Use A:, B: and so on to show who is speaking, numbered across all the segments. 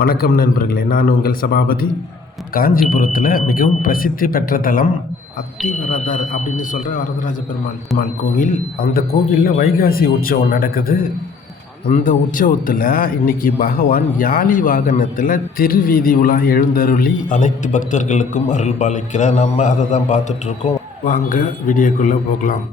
A: வணக்கம் நண்பர்களே நான் உங்கள் சபாபதி. காஞ்சிபுரத்தில் மிகவும் பிரசித்தி பெற்ற தலம் அத்திவரதர் அப்படின்னு சொல்கிற வரதராஜ பெருமாள். பெருமாள் கோவில். அந்த கோவிலில் வைகாசி உற்சவம் நடக்குது. அந்த உற்சவத்தில் இன்னைக்கு பகவான் யாழி வாகனத்தில் திருவீதி உலா எழுந்தருளி அனைத்து பக்தர்களுக்கும் அருள் பாலிக்கிறார். நம்ம அதை தான் பார்த்துட்ருக்கோம் வாங்க வீடியோக்குள்ளே போகலாம்.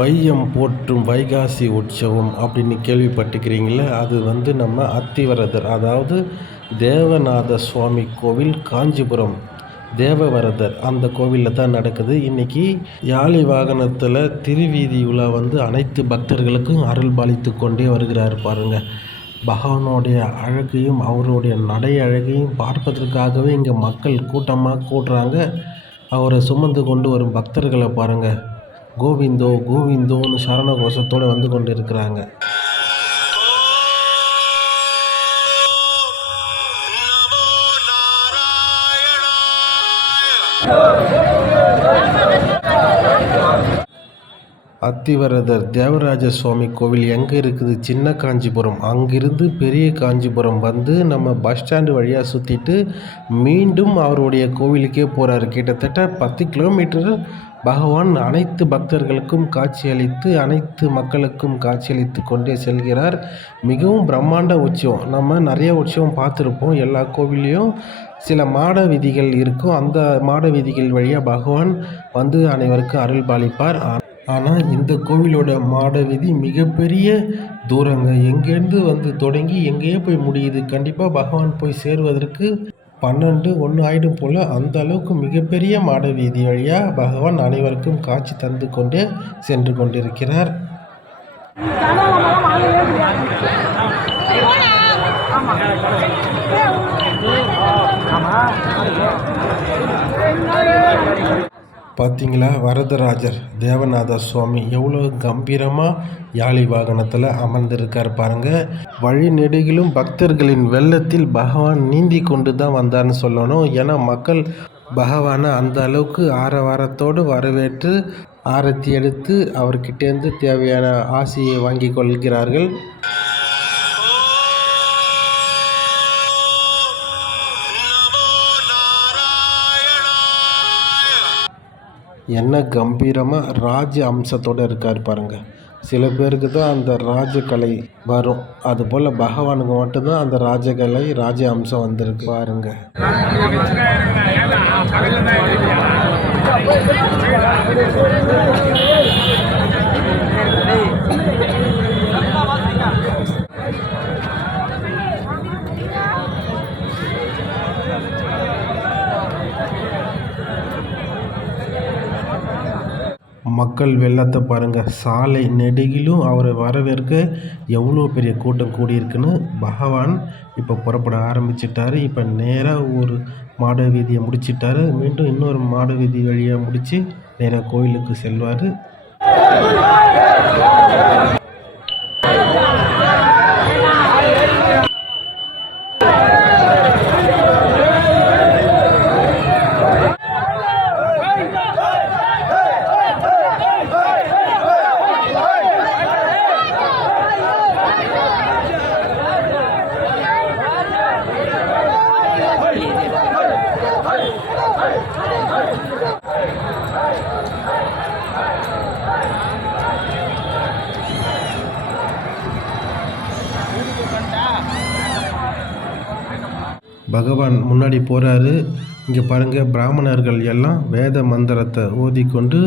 A: வையம் போற்றும் வைகாசி உற்சவம் அப்படின்னு கேள்விப்பட்டிருக்கிறீங்களே அது வந்து நம்ம அத்திவரதர் அதாவது தேவநாத சுவாமி கோவில் காஞ்சிபுரம் தேவவரதர் அந்த கோவிலில் தான் நடக்குது. இன்றைக்கி யாழி வாகனத்தில் திருவீதி உலா வந்து அனைத்து பக்தர்களுக்கும் அருள் பாலித்து கொண்டே வருகிறார் பாருங்கள் பகவானுடைய அழகையும் அவருடைய நடை அழகையும் பார்ப்பதற்காகவே இங்கே மக்கள் கூட்டமாக கூடுறாங்க. அவரை சுமந்து கொண்டு வரும் பக்தர்களை பாருங்கள் கோவிந்தோ கோவிந்தோன்னு சரண கோஷத்தோடு வந்து கொண்டு இருக்கிறாங்க அத்திவரதர் தேவராஜ சுவாமி கோவில் எங்கே இருக்குது? சின்ன காஞ்சிபுரம். அங்கிருந்து பெரிய காஞ்சிபுரம் வந்து நம்ம பஸ் ஸ்டாண்டு வழியாக சுற்றிட்டு மீண்டும் அவருடைய கோவிலுக்கே போகிறார் கிட்டத்தட்ட பத்து கிலோமீட்டர் பகவான் அனைத்து பக்தர்களுக்கும் காட்சியளித்து அனைத்து மக்களுக்கும் காட்சியளித்து கொண்டே செல்கிறார். மிகவும் பிரம்மாண்ட உற்சவம். நம்ம நிறைய உற்சவம் பார்த்துருப்போம். எல்லா கோவில்லையும் சில மாட விதிகள் இருக்கும். அந்த மாட விதிகள் வழியாக பகவான் வந்து அனைவருக்கும் அருள் பாலிப்பார். ஆனால் இந்த கோவிலோட மாட வீதி மிகப்பெரிய தூரங்க. எங்கேருந்து வந்து தொடங்கி எங்கேயோ போய் முடியுது. கண்டிப்பாக பகவான் போய் சேருவதற்கு பன்னெண்டு ஒன்று ஆயிடும் போல் அந்த அளவுக்கு மிகப்பெரிய மாட வீதி வழியாக பகவான் அனைவருக்கும் காட்சி தந்து கொண்டே சென்று கொண்டிருக்கிறார். பார்த்தீங்களா வரதராஜர் தேவநாத சுவாமி எவ்வளோ கம்பீரமாக யாழி வாகனத்தில் அமர்ந்திருக்கார் பாருங்கள் வழி நெடுகிலும் பக்தர்களின் வெள்ளத்தில் பகவான் நீந்தி கொண்டு தான் வந்தார்னு சொல்லணும். ஏன்னா மக்கள் பகவானை அந்த அளவுக்கு ஆரவாரத்தோடு வரவேற்று ஆரத்தி எடுத்து அவர்கிட்டேருந்து தேவையான ஆசையை வாங்கி கொள்கிறார்கள். என்ன கம்பீரமாக ராஜ அம்சத்தோடு இருக்கார் பாருங்கள் சில பேருக்கு தான் அந்த ராஜகலை வரும். அதுபோல் பகவானுக்கு மட்டும்தான் அந்த ராஜகலை ராஜ அம்சம் வந்திருக்கு பாருங்க. மக்கள் வெள்ளத்தை பாருங்கள் சாலை நெடுகிலும் அவரை வரவேற்க எவ்வளோ பெரிய கூட்டம் கூடியிருக்குன்னு பகவான் இப்போ புறப்பட ஆரம்பிச்சிட்டாரு. இப்போ நேராக ஒரு மாட வீதியை முடிச்சிட்டாரு. மீண்டும் இன்னொரு மாட வீதி வழியாக முடித்து நேராக கோயிலுக்கு செல்வார். பகவான் முன்னாடி போகிறாரு இங்கே பாருங்கள் பிராமணர்கள் எல்லாம் வேத மந்திரத்தை ஓதிக்கொண்டு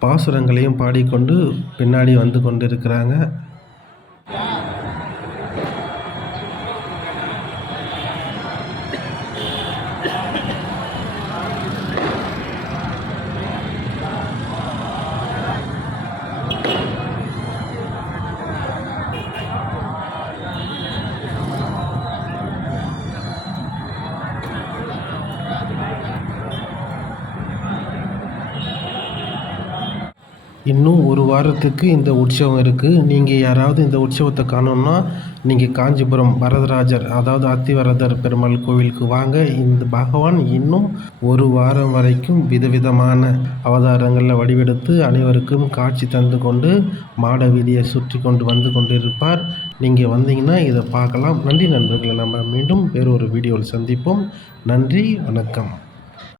A: பாசுரங்களையும் பாடிக்கொண்டு பின்னாடி வந்து கொண்டு இருக்கிறாங்க இன்னும் ஒரு வாரத்துக்கு இந்த உற்சவம் இருக்குது நீங்கள் யாராவது இந்த உற்சவத்தை காணணும்னா நீங்கள் காஞ்சிபுரம் வரதராஜர் அதாவது அத்திவரதர் பெருமாள் கோவிலுக்கு வாங்க. இந்த பகவான் இன்னும் ஒரு வாரம் வரைக்கும் விதவிதமான அவதாரங்களில் வடிவெடுத்து அனைவருக்கும் காட்சி தந்து கொண்டு மாட வீதியை சுற்றி கொண்டு வந்து கொண்டு இருப்பார் நீங்கள் வந்தீங்கன்னா இதை பார்க்கலாம். நன்றி நண்பர்களை. நம்ம மீண்டும் வேறொரு வீடியோவில் சந்திப்போம். நன்றி வணக்கம்.